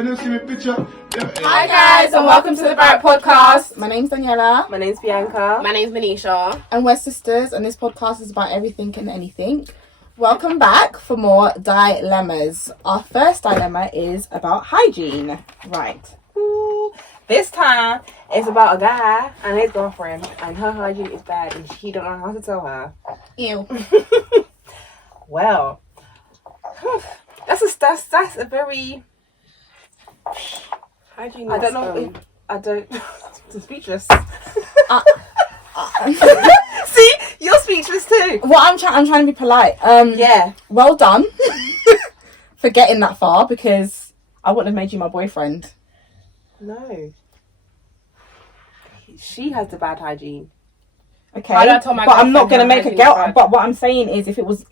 Hi guys, and welcome to the Barrett Podcast. My name's Daniela. My name's Bianca. My name's Manisha. And we're sisters, and this podcast is about everything and anything. Welcome back for more dilemmas. Our first dilemma is about hygiene. Right. Ooh. This time, it's about a guy and his girlfriend, and her hygiene is bad, and he don't know how to tell her. Ew. Well, that's a very... Hygiene. I don't know. I'm speechless. See, you're speechless too. Well, I'm trying to be polite. Yeah. Well done for getting that far, because I wouldn't have made you my boyfriend. No. She has the bad hygiene. Okay, I told my but I'm not girlfriend gonna her make a hygiene is girl. bad. But what I'm saying is, if it was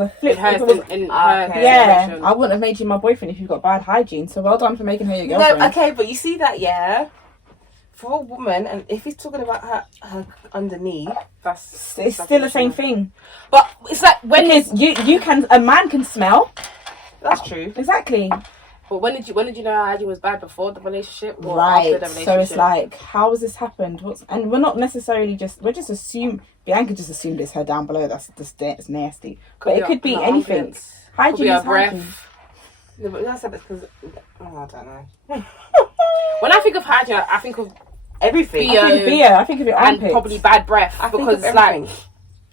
a flip, In her Okay. yeah, I wouldn't have made you my boyfriend if you've got bad hygiene. So well done for making her your girlfriend. No, okay, but you see that, yeah? For a woman, and if he's talking about her underneath, It's still the same thing. But it's like Because a man can smell. that's true. Exactly. But when did you know her hygiene was bad? Before the relationship or Right. after the relationship? So it's like, how has this happened? And we're not necessarily we're just assume. Bianca just assumed it's her down below. That's just it's nasty. But it could be anything. Hygiene Could be is her breath. hygiene. No, but I said it's because I don't know. When I think of hygiene, I think of Everything. Beer. I think of beer. I think of your and armpits. probably bad breath I think because of like everything.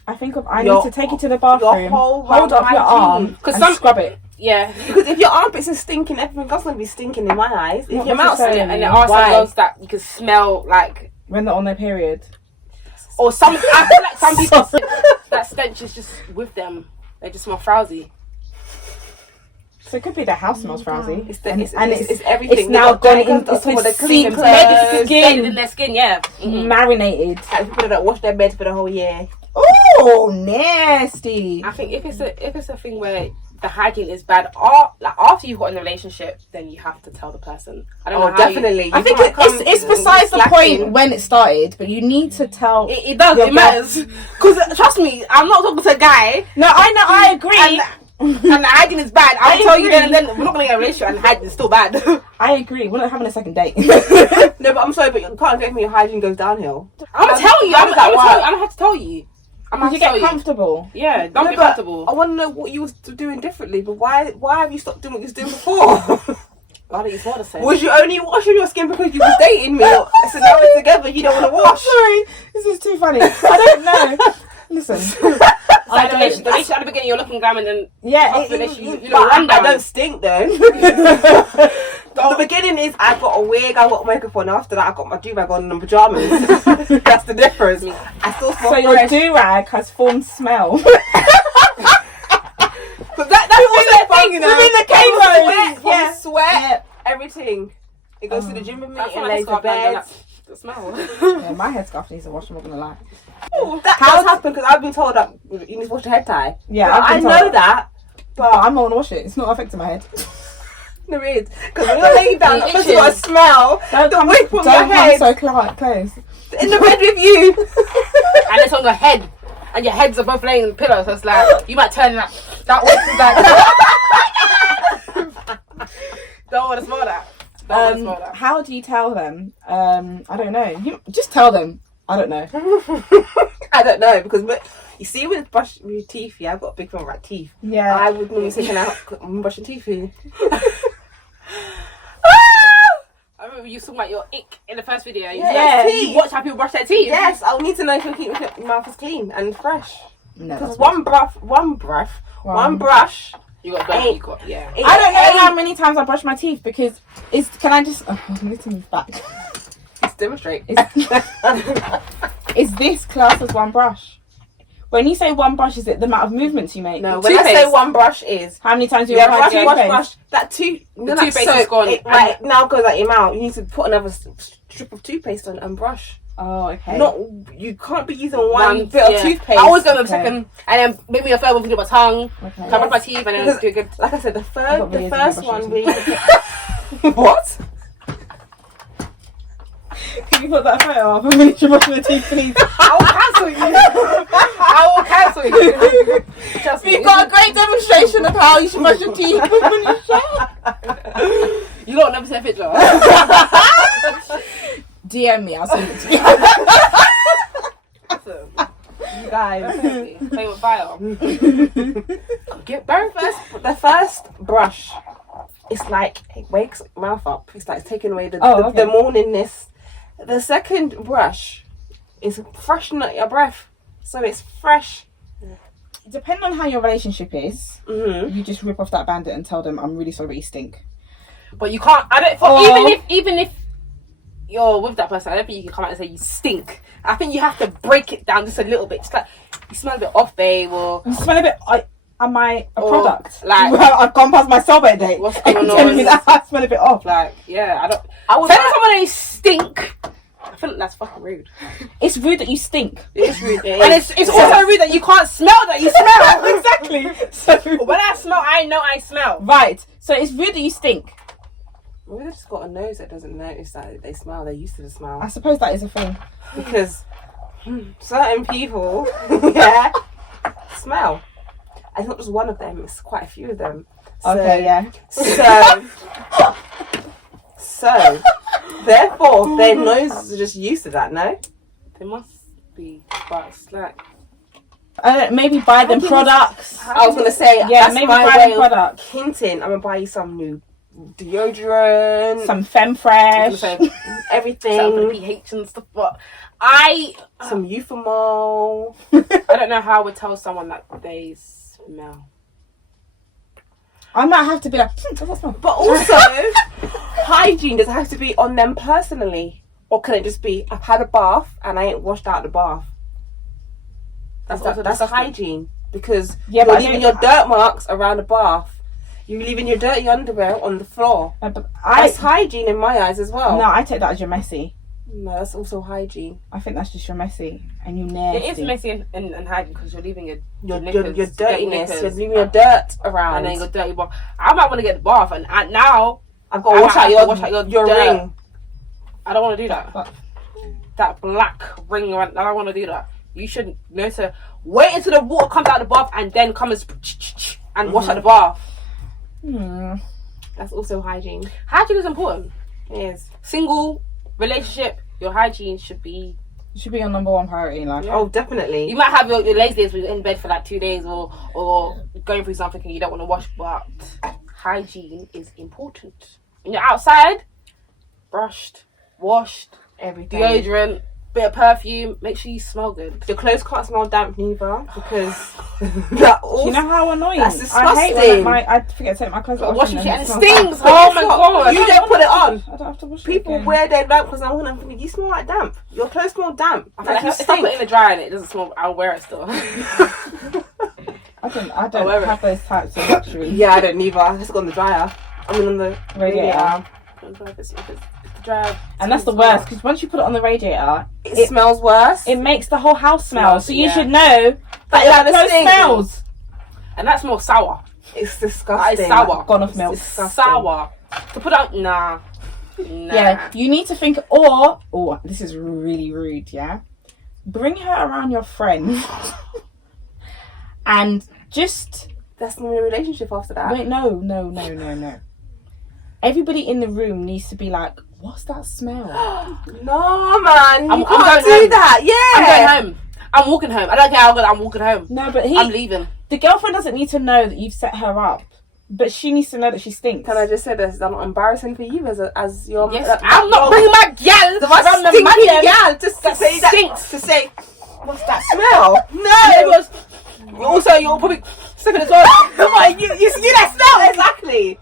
I think of I Your- need to take you to the bathroom. whole Hold up your hygiene. arm 'Cause and some- scrub it. yeah. Because if your armpits are stinking, everything else will be stinking in my eyes. If Not your mouth's necessarily. stinking, And there are some why? girls that you can smell like, When they're on their period. or some. I feel like some people that stench is just with them. They just smell frowsy. So it could be the house smells frowsy. It's It's everything. They now got gone chemicals, into that's what they clean seeped themselves. maybe Maybe it's skin. embedded in their skin. Yeah. Mhm. Marinated. And people that wash their beds for the whole year. Oh, nasty. I think if it's a thing where the hygiene is bad, or like after you've got in a relationship, then you have to tell the person. I don't know. Oh, definitely. I You think can't come it's besides the slacking. point when it started, but you need to tell. It does. your It matters. Because trust me, I'm not talking to a guy. No, I know. I agree. And the hygiene is bad. I I'll tell you agree. then, and then we're not gonna get a relationship, and the hygiene is still bad. I agree. We're not having a second date. No, but I'm sorry, but you can't get me your hygiene goes downhill. I'm gonna tell you. How I'm does that gonna work? have to tell you. I'm gonna You have to get tell you. comfortable. Yeah, don't No, be but comfortable. I want to know what you was doing differently, but why have you stopped doing what you was doing before? Why don't you smell the same? Was you only washing your skin because you was dating me? So now we're together, you don't want to wash? Sorry, this is too funny. I don't know. Listen, Like the relationship at the beginning, you're looking glam, and then yeah, after the relationship, you But don't I don't stink then. The beginning is I got a wig, I got makeup on. After that, I got my do-rag on and pajamas. That's the difference. I still smell so your fresh. do-rag has formed smell. But that's also the thing, you know. Within the cameras, Sweat, yeah. Sweat, everything. It goes to the gym with me, That's it when I lays the start bed. the smell. Yeah, my headscarf needs a wash. I'm not gonna lie. That does happen because I've been told that you need to wash your head tie. Yeah, But I've I been know told. that, But I'm not gonna wash it. It's not affecting my head. there is. Because when you're laying down, It first of all, I itches. smell Don't the come, wig from don't your come head so close. in the bed with you. And it's on your head, and your heads are both laying on the pillow, so it's like you might turn that way to that. Don't want to smell that. Don't want to smell that. How do you tell them? I don't know. You just tell them. I don't know. I don't know because you see with brushing your teeth, yeah, I've got a big thing about teeth. Yeah. I would normally take it out. I'm brushing teeth here. I remember you talking about your ick in the first video. Yeah. You watch how people brush their teeth. Yes, I'll need to know if your mouth is clean and fresh. No, Because that's one brush. You got to go. Yeah. I don't know how many times I brush my teeth because can I just? Oh, I need to move back. Let's demonstrate. Is this class as one brush? When you say one brush, is it the amount of movements you make? No, when I say Toothpaste. one brush is How many times do you brush, apply brush, toothpaste? brush. That toothpaste soap, is gone. It like, now goes out your mouth. You need to put another strip of toothpaste on and brush. Oh, okay. You can't be using one bit of toothpaste. I always go with a Okay. second, and then maybe a third one, think about tongue. Okay. Can I brush my teeth, and then Because- do a good. Like I said, the I've got videos of first you one. brushing What? Can you put that photo up of when you're brushing your teeth, please? I will cancel you. I will cancel you. Trust me. We've got a great demonstration of how you should brush your teeth when you shower. You don't never see a picture. DM me, I'll send it to you. You guys. Play with fire. Get Barrett the first brush. It's like it wakes mouth up. It's like taking away the morningness. The second brush is freshen up your breath, so it's fresh. Depending on how your relationship is, Mm-hmm. you just rip off that bandit and tell them, "I'm really sorry, you stink." But you can't. I don't. For, even if you're with that person, I don't think you can come out and say you stink. I think you have to break it down just a little bit. Just like you smell a bit off, babe, or You smell a bit. Am I a product? Like, well, I've gone past my sell-by date. What's going on? Telling me that I smell a bit off. Like, yeah, I don't. Telling someone they stink. I feel like that's fucking rude. It's rude that you stink. It is rude, and it's also rude that you can't smell that you smell. Exactly. So When I smell, I know I smell. right. So it's rude that you stink. Maybe they just got a nose that doesn't notice that they smell. They're used to the smell. I suppose that is a thing. Because certain people, yeah, smell. It's not just one of them, it's quite a few of them. So, Okay, yeah. So, therefore, their noses are just used to that, no? They must be, but it's like Maybe buy them products. I was going to say, Yeah, that's maybe my buy way them of products. hinting. I'm going to buy you some new deodorant. Some Femme Fresh. Everything. some for the pH and stuff. But I Some Euphemal. don't know how I would tell someone that they smell. I might have to be like, does that smell? But also, hygiene, does it have to be on them personally? Or can it just be, I've had a bath and I ain't washed out the bath? That's disgusting. hygiene. Because Yeah, you're but leaving your dirt marks around the bath. You're leaving your dirty underwear on the floor. That's hygiene in my eyes as well. No, I take that as you're messy. No, that's also hygiene. I think that's just you're messy and you nasty. It is messy and hygiene because you're leaving Your knickers, dirtiness. dirty You're leaving your dirt around. and then your dirty bath. I might want to get the bath, and now I've got to wash out your dirt. ring. I don't want to do that. But- That black ring around. I don't want to do that. You should know to wait until the water comes out of the bath and then come and wash out the bath. That's also hygiene. Hygiene is important. It is. Single relationship, your hygiene should be. It should be your number one priority in life. Oh, definitely. You might have your lazy days where you're in bed for like 2 days or going through something and you don't want to wash, but hygiene is important. When you're outside, brushed, washed, Everything. deodorant, bit of perfume, make sure you smell good. Your clothes can't smell damp neither because that also. You know how annoying? That's I hate disgusting. when I forget to take my clothes out. Washing shit and it smells stings. bad. Oh my god. You don't put it on. I don't have to wash People it again. wear their damp because I'm thinking, you smell like damp. Your clothes smell damp. I Like, think you if I put it in stink. the dryer and it doesn't smell, I'll wear it still. I don't However- have those types of luxuries. Yeah, I don't neither. I just got on the dryer. I mean on the Radiator. if it's the dryer. And that's the worst because once you put it on the radiator, It smells worse. it makes the whole house smell. Smells, So you yeah. should know that Yeah, your the clothes stink. smells. And that's more sour. It's disgusting. That is sour. Gone off milk. It's disgusting. Sour. To put out, nah. Yeah, you need to think, or this is really rude, yeah? Bring her around your friends and just, That's not a relationship after that. wait, no. Everybody in the room needs to be like, what's that smell? No, man. You I'm can't going do home. that. Yeah. I'm going home. I'm walking home. I don't care how good I'm walking home. No, but I'm leaving. the girlfriend doesn't need to know that you've set her up, but she needs to know that she stinks. Can I just say this? I'm not embarrassing for you as your. Yes, I'm not bringing my gal The around the stinky man. gal to say that. Stinks. To say, what's that smell? And No. it was, also, you're probably sipping as well. Come on, you see that smell? Exactly.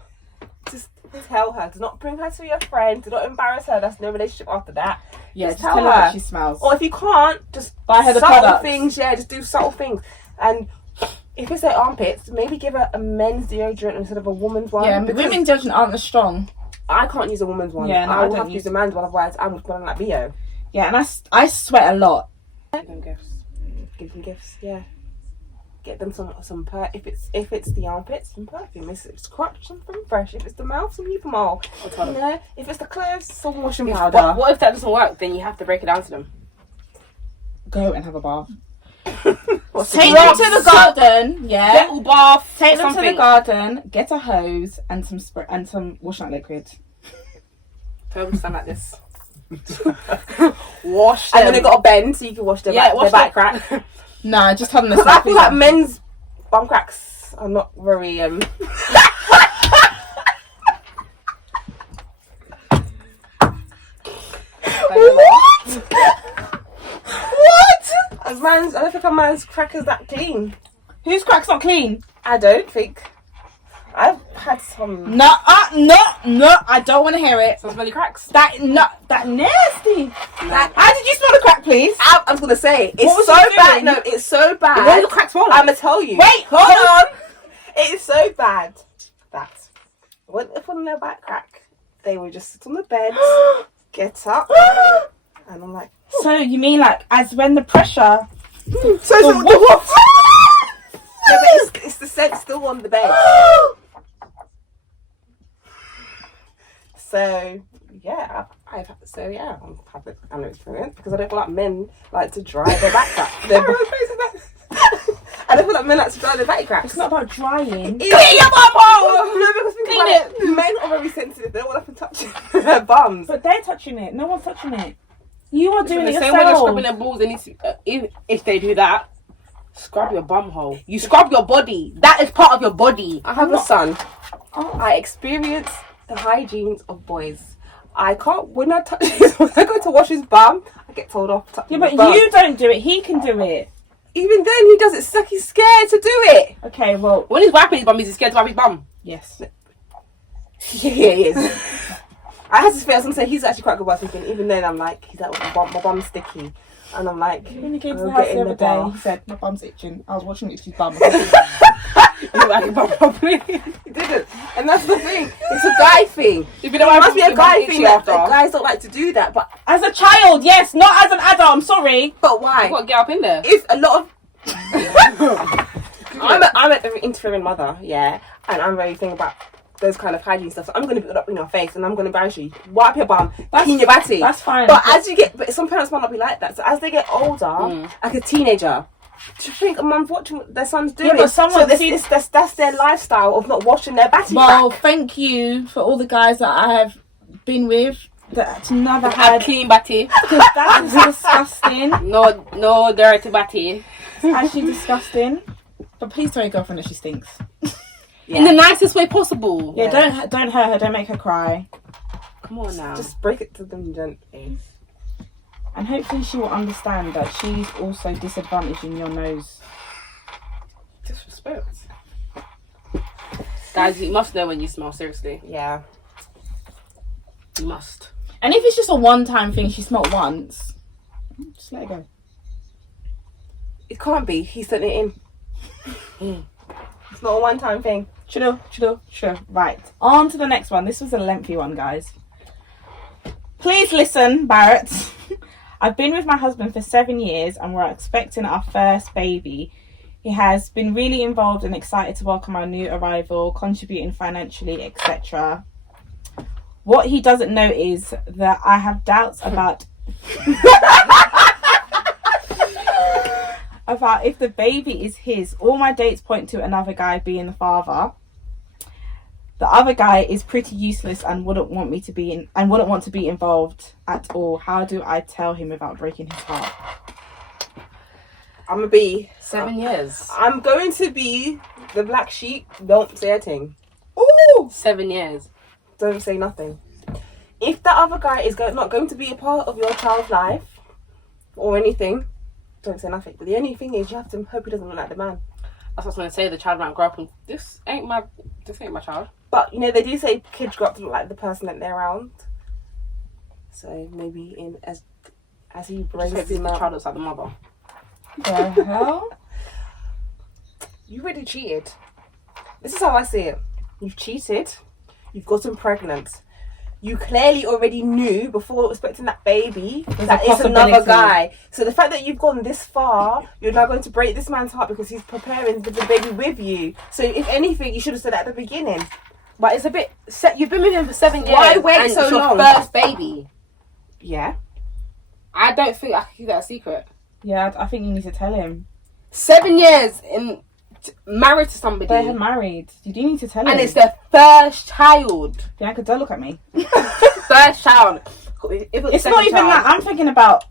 Just tell her. Do not bring her to your friend. Do not embarrass her. That's no relationship after that. Yeah, just just tell tell her her. that she smells. Or if you can't, just Buy her the subtle products. things. Yeah, just do subtle things. And if it's their armpits, maybe give her a men's deodorant instead of a woman's one. Yeah, because women judgment aren't as strong. I can't use a woman's one. Yeah, no, I I will don't have to use- use a man's one. Otherwise, I'm smelling like Bio. Yeah, and I sweat a lot. Give them gifts. Give them gifts. Yeah. Get them some if it's the armpits, some perfume. If it's crotch, something fresh. If it's the mouth, some Euphemal. You know, if it's the clothes, some washing powder. What if that doesn't work? Then you have to break it down to them. Go and have a bath. What's Take the them to the garden, yeah. Little bath. Take them to something. the garden, get a hose and some spray and some washing out liquid. Tell them to stand like this. Wash them. And then they got a bend so you can wash their back crack. Nah, just tell them Because I feel like men's bum cracks are not very What? I don't think a man's crack is that clean. Whose crack's not clean? I don't think. I've had some. No, I don't want to hear it. Some smelly cracks. That nasty. How did you smell the crack, please? I was gonna say it's so bad. No, it's so bad. What are the cracks for? I'm gonna tell you. Wait, hold on. It's so bad that when if on their back crack, they would just sit on the bed, get up, and I'm like. So you mean like as when the pressure? So what? Yeah, but it's the scent still on the bed. So yeah, I'm having an experience because I don't feel like men like to dry their back crack. I don't feel like men like to dry their back cracks. It's not about drying. Clean your bum hole. No, because clean it. Men are very sensitive. They don't want to touch their bums. But they're touching it. No one's touching it. You are doing it yourself. Same when you're scrubbing their balls, they need to, if they do that, scrub your bum hole. You scrub your body. That is part of your body. I have a son. I experience the hygienes of boys. I can't, when I go to wash his bum, I get told off. Yeah, but you don't do it. He can do it. Even then, he does it. It's like he's scared to do it. Okay, well, when he's wiping his bum, is he scared to wipe his bum? Yes. Yeah, he is. I had to say, I was going to say, he's actually quite good about something. Even then, I'm like, he's like, my bum's sticky. And I'm like, when he came to the house the other day, he said, my bum's itching. I was watching Itchy's bum. You look like your bum properly. He didn't. And that's the thing. It's a guy thing. It must be a guy thing that guys don't like to do that. But as a child, yes, not as an adult. I'm sorry. But why? You got to get up in there. It's a lot of... I'm an interfering mother, yeah. And I'm very thinking about those kind of hygiene stuff. So I'm going to put it up in your face and I'm going to embarrass you. Wipe your bum, clean your batty. That's fine. But but some parents might not be like that. So as they get older, like a teenager, do you think a mum's watching what their son's doing? Yeah, but that's their lifestyle of not washing their batty. Well, thank you for all the guys that I have been with that never had clean batty. Because that is disgusting. No dirty batty. It's actually disgusting. But please tell your girlfriend that she stinks. Yeah. In the nicest way possible. Yeah, don't hurt her. Don't make her cry. Come on now. Just break it to them gently. And hopefully she will understand that she's also disadvantaging your nose. Disrespect. Guys, you must know when you smell, seriously. Yeah. You must. And if it's just a one-time thing, she smelled once, just let it go. It can't be. He sent it in. It's not a one-time thing. Sure. Right. On to the next one. This was a lengthy one, guys. Please listen, Barrett. I've been with my husband for 7 years and we're expecting our first baby. He has been really involved and excited to welcome our new arrival, contributing financially, etc. What he doesn't know is that I have doubts about about if the baby is his. All my dates point to another guy being the father. The other guy is pretty useless and wouldn't want to be involved at all. How do I tell him without breaking his heart? I'm gonna be 7 years. I'm going to be the black sheep. Don't say a thing. Ooh, 7 years. Don't say nothing. If the other guy is not going to be a part of your child's life or anything, don't say nothing. But the only thing is, you have to hope he doesn't look like the man. That's what I was going to say. The child might grow up and this ain't my child. But you know, they do say kids grow up to look like the person that they're around. So maybe as he brings him the up, child looks like the mother. The hell? You really cheated. This is how I see it. You've cheated. You've gotten pregnant. You clearly already knew before expecting that baby that it's another guy. So the fact that you've gone this far, you're now going to break this man's heart because he's preparing the baby with you. So if anything, you should have said that at the beginning. But it's a bit... You've been with him for 7 years. Why wait and so it's long? Your first baby. Yeah. I don't think I can keep that a secret. Yeah, I think you need to tell him. 7 years married to somebody. They are married. You do need to tell him. And it's their first child. Bianca, don't look at me. First first child. It's not even that. I'm thinking about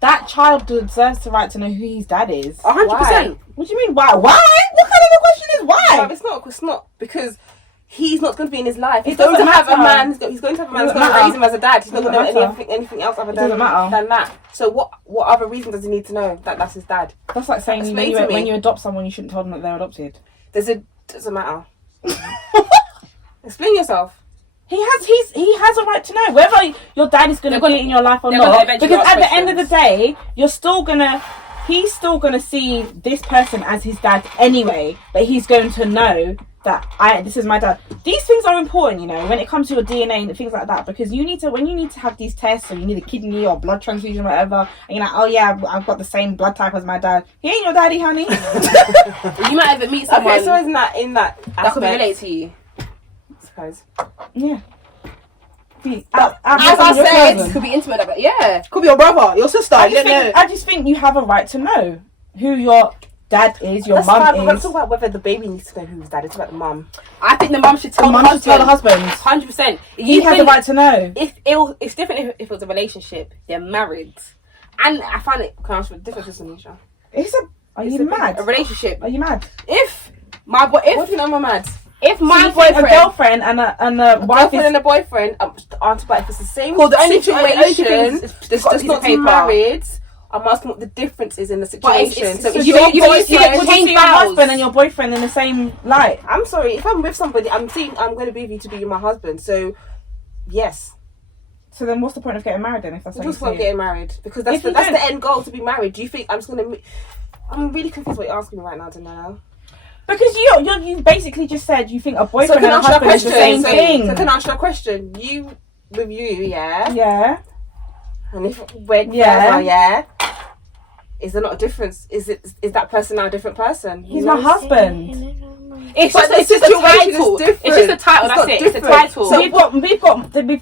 that child deserves the right to know who his dad is. 100%. What do you mean? Why? Why? What kind of a question is why? No, it's not because he's not going to be in his life. He's It going to doesn't have a matter. man. He's going to have a man who's going to raise him as a dad. He's not going to know anything else other It doesn't matter. than that. So what other reason does he need to know that that's his dad? That's like saying when you adopt someone, you shouldn't tell them that they're adopted. Doesn't matter. Explain yourself. He has a right to know whether your dad is going to be in your life or not. Because at the end of the day, he's still gonna see this person as his dad anyway. But he's going to know that this is my dad. These things are important, when it comes to your DNA and things like that, because when you need to have these tests, or you need a kidney or blood transfusion, or whatever, and you're like, oh yeah, I've got the same blood type as my dad. He ain't your daddy, honey. You might even meet someone. Okay, so in that that could relate to you. I suppose. Yeah. As I said, it could be intimate. Yeah. Could be your brother, your sister. I just think you have a right to know who your dad is, your mum is. Let's talk about whether the baby needs to know who his dad is. It's about the mum. I think the mum should tell the husband. 100%. He has the right to know. It's different if it was a relationship. They're married, and I find it comes with different Nisha. Are you mad? A relationship. Are you mad? What do you know? I'm mad. If my boyfriend, a girlfriend and a wife and a boyfriend aren't about, if it's the same situation, they're just not married. I'm asking what the difference is in the situation. So if your husband and your boyfriend in the same light. I'm sorry, if I'm with somebody, I'm going to be with you to be my husband. So, yes. So then, what's the point of getting married then? If that's just want getting married, because that's the end goal, to be married. Do you think I'm just going to? I'm really confused what you're asking me right now, Danielle. Because you basically just said you think a boyfriend and a husband is the same thing. So can I ask you a question? Yeah. Yeah. And if yeah. Is there not a difference? Is that person now a different person? He's my husband. It's just a title. It's just a title. That's it. It's a title. So we've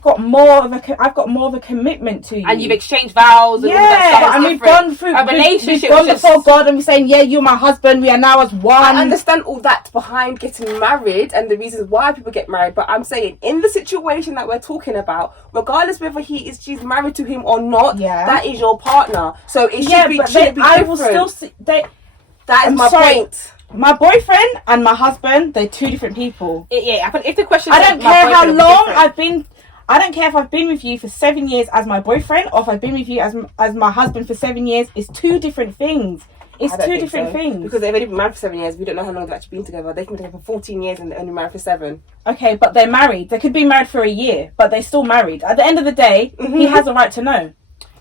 got more of a. I've got more of a commitment to you. And you've exchanged vows. And all that stuff. And we've gone through a relationship. We've gone before God, and we're saying, yeah, you're my husband. We are now as one. I understand all that behind getting married and the reasons why people get married, but I'm saying in the situation that we're talking about, regardless whether she's married to him or not, that is your partner. So it should be different. I will still see. That is my point. My boyfriend and my husband, they're two different people. If the question, I don't care how long I've been. I don't care if I've been with you for 7 years as my boyfriend, or if I've been with you as my husband for 7 years. It's two different things. It's two different things. Because they've only been married for 7 years. We don't know how long they've actually been together. They can be together for 14 years and they're only married for 7. Okay, but they're married. They could be married for a year, but they're still married. At the end of the day, he has a right to know.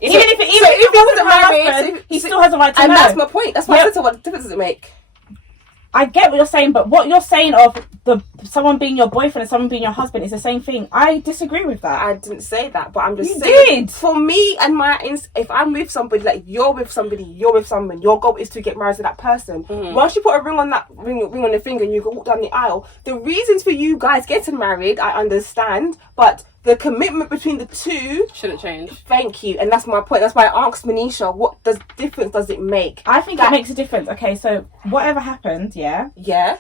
Even if he wasn't married, he still has a right to know. And that's my point. That's why I said, so what difference does it make? I get what you're saying, but what you're saying of someone being your boyfriend and someone being your husband is the same thing. I disagree with that. I didn't say that, but I'm just saying. Did. For me and if I'm with somebody, like you're with someone, your goal is to get married to that person. Mm-hmm. Once you put a ring on that ring on the finger and you go walk down the aisle, the reasons for you guys getting married, I understand, but the commitment between the two shouldn't change. Thank you, and that's my point. That's why I asked Manisha, what difference does it make? I think it makes a difference. Okay, so whatever happened, yeah.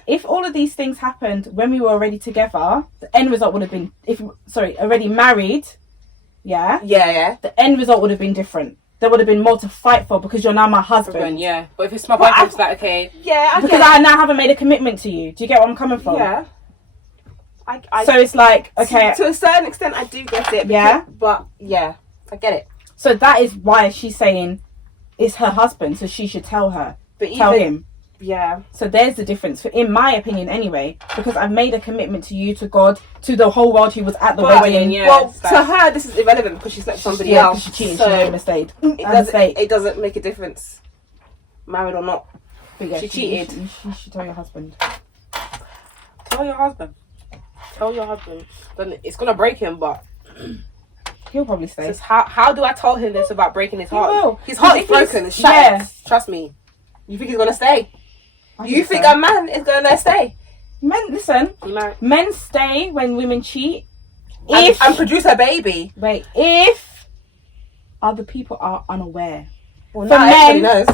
If all of these things happened when we were already together, the end result would have been already married. Yeah. The end result would have been different. There would have been more to fight for because you're now my husband. Yeah, but if it's my boyfriend, it's like okay. Yeah, because I now haven't made a commitment to you. Do you get what I'm coming from? Yeah. So it's like, okay. To a certain extent, I do get it. Yeah. But, yeah, I get it. So that is why she's saying it's her husband, so she should tell her. Tell him. Yeah. So there's the difference, in my opinion anyway, because I've made a commitment to you, to God, to the whole world who was at the wedding. Yeah, well, to her, this is irrelevant because she slept with somebody else. She cheated, she made a mistake. It doesn't make a difference, married or not. But yeah, she cheated. You should tell your husband. Tell your husband. Then it's gonna break him, but he'll probably stay. How do I tell him this about breaking his heart? He will. His heart is broken. It's shattered. Yeah. Trust me. You think he's gonna stay? You think a man is gonna stay? Men stay when women cheat. And produce a baby. Wait, if other people are unaware. Well, now everybody knows.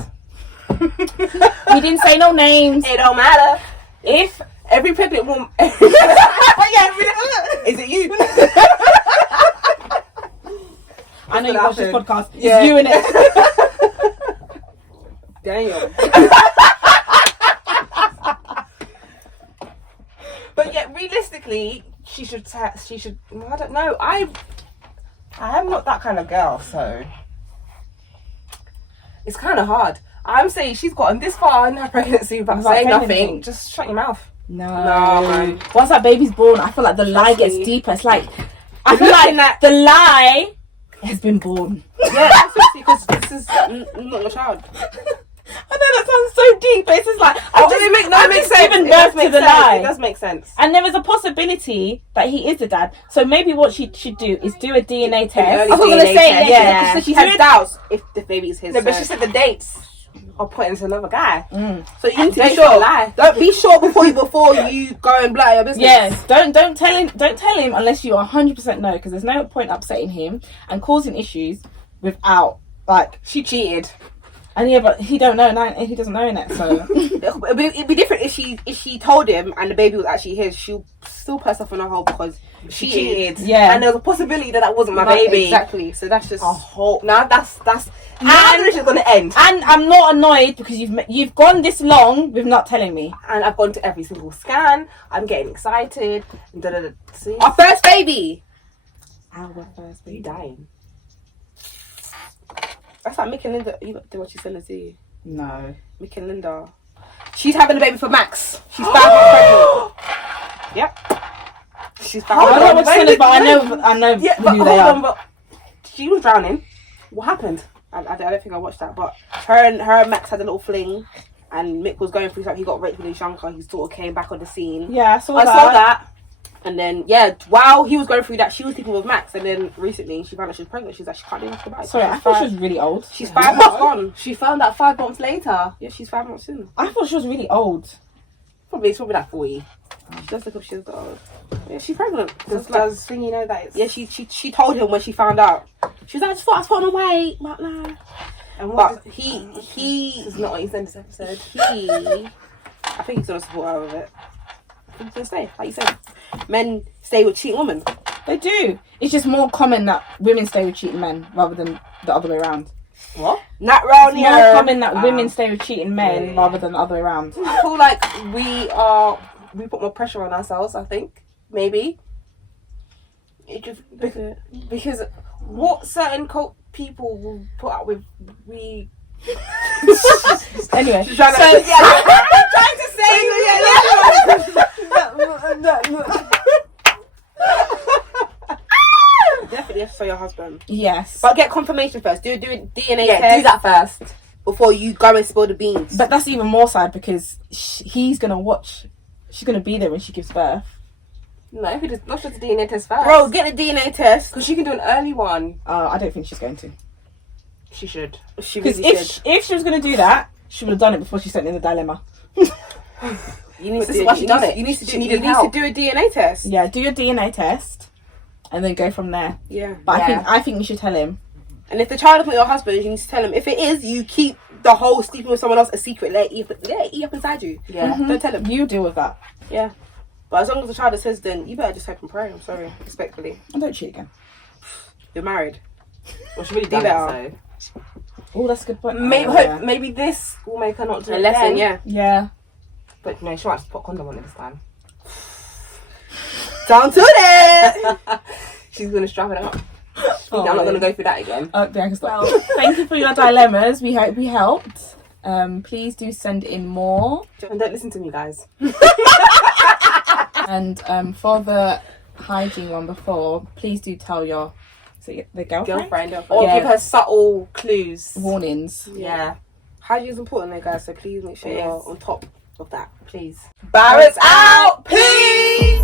We didn't say no names. It don't matter. If every pregnant woman... Is it you? I know you watch this podcast. Yeah. It's you in it. Daniel. But yeah, realistically, she should. Well, I don't know. I am not that kind of girl, so it's kind of hard. I'm saying she's gotten this far in her pregnancy without saying nothing. Just shut your mouth. No, man. Once that baby's born, I feel like the lie gets deeper. It's like I feel like that the lie has been born. Yeah, because this is not your child. I know that sounds so deep, but it's just like it makes sense. Given birth to the lie. It does make sense. And there is a possibility that he is the dad. So maybe what she should do is do a DNA test. I was going to say, yeah. So she has doubts if the baby is his. No, but she said the dates are pointing to another guy. So you need to be sure. Don't be sure before you go and blah your business. Yes, don't tell him unless you 100% know, because there's no point upsetting him and causing issues without, like, she cheated. And yeah, but he don't know now. He doesn't know that, so it'd be different if she told him and the baby was actually his. She'll still put herself in a hole because she cheated. Yeah, and there's a possibility that wasn't my baby. Exactly. So that's just a whole. Now that's. Now this is gonna end. And I'm not annoyed because you've gone this long with not telling me. And I've gone to every single scan. I'm getting excited. See? Our first baby. Our first baby. You dying. That's like Mick and Linda. You got to watch your sellers, do you? No. Mick and Linda. She's having a baby for Max. She's 5 months pregnant. Yep. She's 5 months pregnant. I don't know what sellers, but I know who they are. But she was drowning. What happened? I don't think I watched that. But her and Max had a little fling, and Mick was going through something. He got raped with his uncle. He sort of came back on the scene. Yeah, I saw that. And then, while he was going through that, she was sleeping with Max. And then recently, she found out she was pregnant. She's like, she can't do nothing about it. Sorry, I thought she was really old. She's 5 months gone. She found out 5 months later. Yeah, she's 5 months in. I thought she was really old. It's probably like 40. She does look like she's old. Yeah, she's pregnant. Does Thingy know that? Yeah, she told him when she found out. She was like, I just thought I was putting on weight. But no. And but he this is not what he said this episode. I think he's gonna support her with it. I'm gonna say, like you said, men stay with cheating women. They do. It's just more common that women stay with cheating men rather than the other way around. What? Not round here. It's more common that women stay with cheating men rather than the other way around. I feel like we put more pressure on ourselves. I think maybe it just because what certain people will put up with we. Anyway, I'm trying to say definitely have to show your husband. Yes, but get confirmation first. Do a DNA test. Yeah, do that first before you go and spill the beans. But that's even more sad because he's gonna watch. She's gonna be there when she gives birth. No, if you just not just a DNA test first, bro. Get the DNA test because she can do an early one. I don't think she's going to. She should. She because really should. If she was gonna do that, she would have done it before she sent in the dilemma. You need but this is why she done it. You need to do a DNA test. Yeah, do your DNA test, and then go from there. Yeah. But I think you should tell him. And if the child is not your husband, you need to tell him. If it is, you keep the whole sleeping with someone else a secret. Let it eat up inside you. Yeah. Mm-hmm. Don't tell him. You deal with that. Yeah. But as long as the child is his, then you better just hope and pray. I'm sorry, respectfully. And don't cheat again. You're married. Well, she really Do done better. it, so. Oh, that's a good point. Maybe this will make her not do A it lesson, again. Yeah. But no, she might just put a condom on it this time. Down to it. She's gonna strap it up. Oh, I'm not gonna go through that again. I can stop. Thank you for your dilemmas. We hope we helped. Please do send in more. And don't listen to me, guys. And for the hygiene one before, please do tell your the girlfriend or give her subtle clues, warnings. Yeah. Hygiene is important there, guys, so please make sure you're on top of that, please. Barrett's out! Peace!